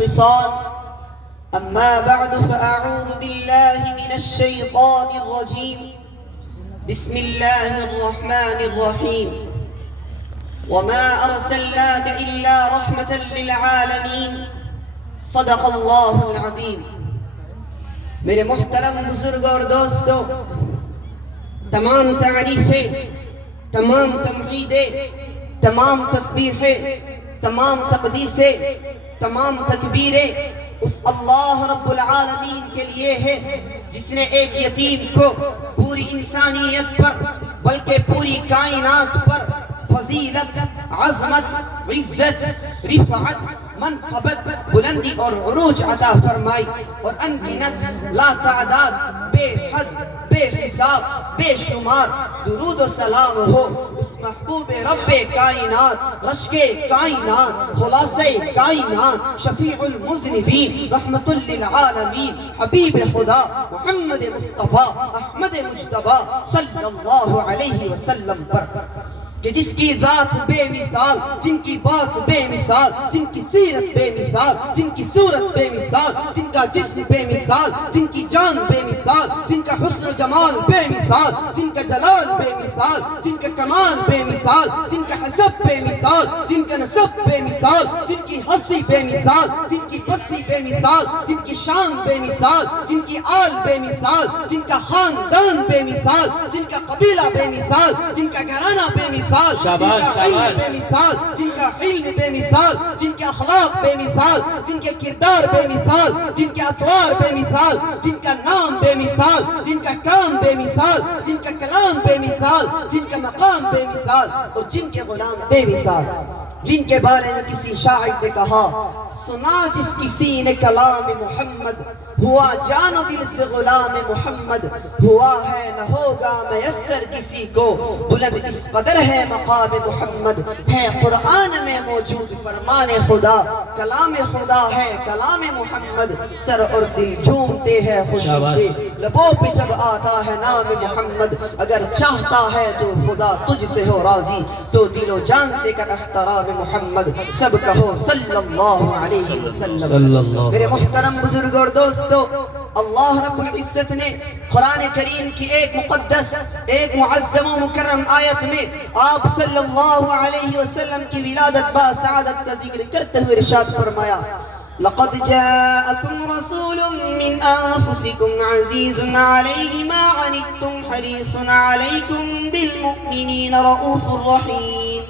الحصان. أما بعد فأعوذ بالله من الشيطان الرجيم. بسم الله الرحمن الرحيم. وما أرسلناك إلا رحمة للعالمين. صدق اللہ العظیم. میرے محترم بزرگ اور دوستو، تمام تعریفیں، تمام تمجیدیں، تمام تسبیحیں، تمام تقدیسیں، تمام تکبیریں اس اللہ رب العالمین کے لیے ہے جس نے ایک یتیم کو پوری انسانیت پر بلکہ پوری کائنات پر فضیلت، عظمت، عزت، رفعت، منقبت، بلندی اور عروج عطا فرمائی، اور انگنت لا تعداد بے حد بے حساب بے شمار درود و سلام ہو اس محبوب رب کائنات، رشک کائنات، خلاصہ کائنات، شفیع المذنبین، رحمت للعالمین، حبیب خدا محمد مصطفیٰ احمد مجتبی صلی اللہ علیہ وسلم پر، کہ جس کی ذات بے مثال، جن کی بات بے مثال، جن کی سیرت بے مثال، جن کی صورت بے مثال، جن کا جسم بے مثال، جن کی جان بے مثال، جن کا حسن و جمال بے مثال، جن کا جلال بے مثال، جن کا کمال بے مثال، جن کا حسب بے مثال، جن کا نسب بے مثال، جن کی ہستی بے مثال، جن کی بستی بے مثال، جن کی شان بے مثال، جن کی آل بے مثال، جن کا خاندان بے مثال، جن کا قبیلہ بے مثال، جن کا گھرانہ بے مثال، جن کا علم بے مثال، جن کا علم بے مثال، جن کے اخلاق بے مثال، جن کے کردار بے مثال، جن کے اطوار بے مثال، جن کا نام بے مثال، جن کا کام بے مثال، جن کا کلام بے مثال، جن کا مقام بے مثال، اور جن کے غلام بے مثال، جن کے بارے میں کسی شاعر نے کہا، سنا جس کسی نے کلام محمد، ہوا جان و دل سے غلام محمد، ہوا ہے نہ ہوگا میسر کسی کو، بلند اس قدر ہے مقام محمد، ہے قرآن میں موجود فرمان خدا، کلام خدا ہے کلام محمد، سر اور دل جھومتے ہیں خوشی سے، لبوں پہ جب آتا ہے نام محمد، اگر چاہتا ہے تو خدا تجھ سے ہو راضی، تو دل و جان سے کر احترام محمد، سب کہو صلی اللہ علیہ وسلم. میرے محترم بزرگ اور دوستو، اللہ رب العزت نے قرآن کریم کی ایک مقدس، ایک معظم و مکرم آیت میں آپ صلی اللہ علیہ وسلم کی ولادت با سعادت کا ذکر کرتے ہوئے ارشاد فرمایا، لقد جاءكم رسول من أنفسكم عزيز عليه ما عنتم حريص عليكم بالمؤمنين رؤوف رحيم.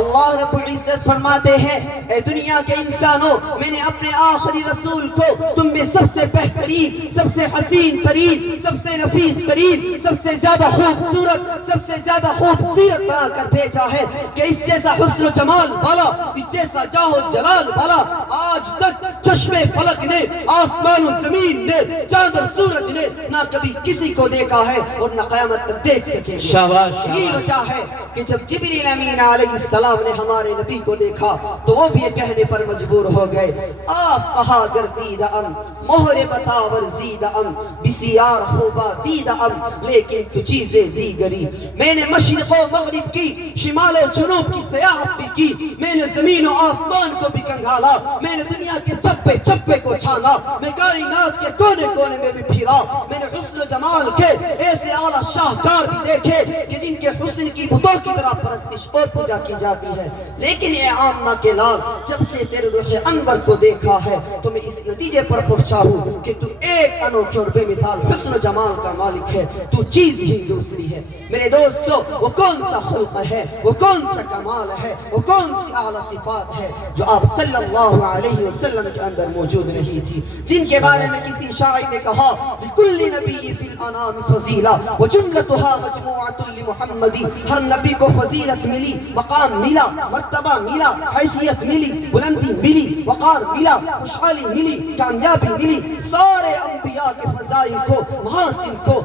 اللہ رب العزت فرماتے ہیں، اے دنیا کے انسانوں، میں نے اپنے آخری رسول کو تم میں سب سے بہترین، سب سے حسین ترین، سب سے نفیس ترین، سب سے زیادہ خوبصورت، سب سے زیادہ خوبصورت بنا کر بھیجا ہے، کہ اس جیسا حسن و جمال والا، اس جیسا جاہ و جلال والا آج تک چشم فلک نے، آسمان و زمین نے، چاند اور سورج نے نہ کبھی کسی کو دیکھا ہے اور نہ قیامت تک دیکھ سکے. یہی وجہ ہے کہ جب جبریل امین علیہ السلام نے ہمارے نبی کو دیکھا تو وہ بھی یہ کہنے پر مجبور ہو گئے، آف کہا گردید ام مہر بتاور زید ام بسیار خوبا دید ام لیکن تو چیزیں دیگری. میں نے مشرق و مغرب کی، شمال و جنوب کی سیاحت بھی کی، میں نے زمین و آسمان کو بھی کنگھالا، میں نے دنیا کے چپے چپے کو چھالا، میں کائنات کے کونے کونے میں بھی پھرا، میں نے حسن و جمال کے ایسے اعلیٰ شاہکار بھی دیکھے کہ جن کے حسن کی بتوں کی طرح پرستش اور پوجا کی جاتی ہے، لیکن اے آمنہ کے لال، جب سے تیرے روح انور کو دیکھا ہے تو میں اس نتیجے پر پہنچا ہوں کہ تو ایک انوکھے اور بے مثال حسن و جمال کا مالک ہے، تو چیز ہی دوسری ہے. میرے دوستو، وہ کون سا خلق ہے، وہ کون سا کمال ہے، وہ کون سی اعلیٰ صفات ہے جو آپ صلی اللہ علیہ وسلم کے اندر موجود نہیں تھی، جن کے بارے میں کسی شاعر نے کہا، لِكُلِّ نَبِيِّ فِي الْأَنَامِ فَضِيلَةٌ وَجُمْلَتُهَا مَجْمُوعَةٌ لِمُحَمَّدٍ. ہر نبی کو فضیلت ملی، مقام ملا، مرتبہ ملا، حیثیت ملی، بلندی ملی، وقار ملا، خوشحالی ملی، کامیابی ملی. سارے انبیاء کے فضائل کو، محاسن کو،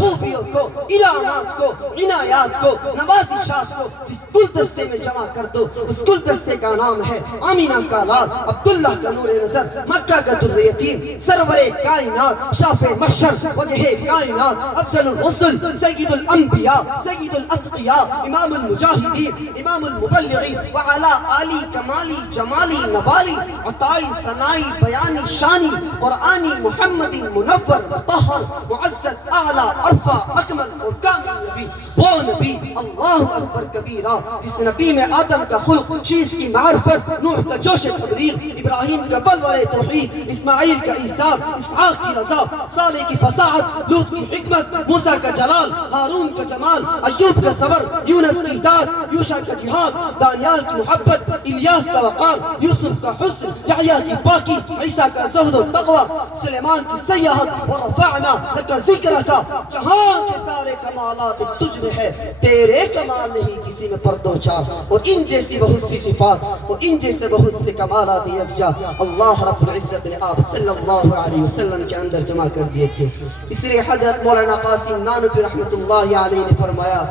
خوبیوں کو، انعامات کو، عنایات کو، نوازشات کو جس گلدستے میں جمع کر دو، اس گلدستے کا نام ہے آمینہ کا لال، عبداللہ کا نور نظر، مکہ کا در یتیم، سرور کائنات، شاف محشر، وجہ کائنات، افضل الرسل، سید الانبیاء، سید الاتقیاء، امام المجاہدین، امام المبلغین وعلا آلی کمالی جمالی نوالی عطائی ثنائی بیانی شانی قرآنی محمد منور مطہر معزز اعلیٰ عرفہ اکمل اور کامل نبی، وہ نبی اللہ اکبر کبیرہ جس نبی میں آدم کا خلق، شیس کی معرفت، نوح کا جوش تبلیغ، ابراہیم کا ولولہ توحید، اسماعیل کا عیسیٰ، اسحاق کی رضا، صالح کی فصاحت، لوط کی حکمت، موسیٰ کا جلال، ہارون کا جمال، ایوب کا صبر، یونس کی ہدایت، یوشع کا جہاد، دانیال کی محبت، الیاس کا وقار، یوسف کا حسن، یحییٰ کی پاکی، عیسیٰ کا زہد و تقوی، سلیمان کی سیاحت، ورفعنا لک ذکرک، جہاں کے سارے کمالات تجھ میں ہے، تیرے کمال نہیں کسی میں پر دو چار، اور ان جیسی بہت سی صفات اور ان جیسے بہت سے کمالات یکجا اللہ رب العزت نے آپ صلی اللہ علیہ وسلم کے اندر جمع کر دیے تھے۔ اس لیے حضرت مولانا قاسم نانوتوی رحمۃ اللہ علیہ نے فرمایا،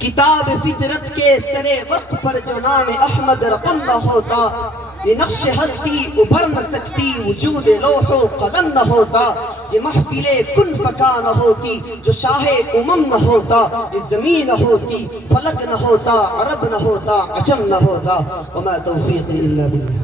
کتاب فطرت کے سرے ورق پر جو نام احمد رقم نہ ہوتا، یہ نقش ہستی ابھر نہ سکتی، وجود لوح و قلم نہ ہوتا، یہ محفل کن فکا نہ ہوتی، جو شاہ امم نہ ہوتا، یہ زمین نہ ہوتی، فلک نہ ہوتا، عرب نہ ہوتا، عجم نہ ہوتا، وما توفیقی الا باللہ۔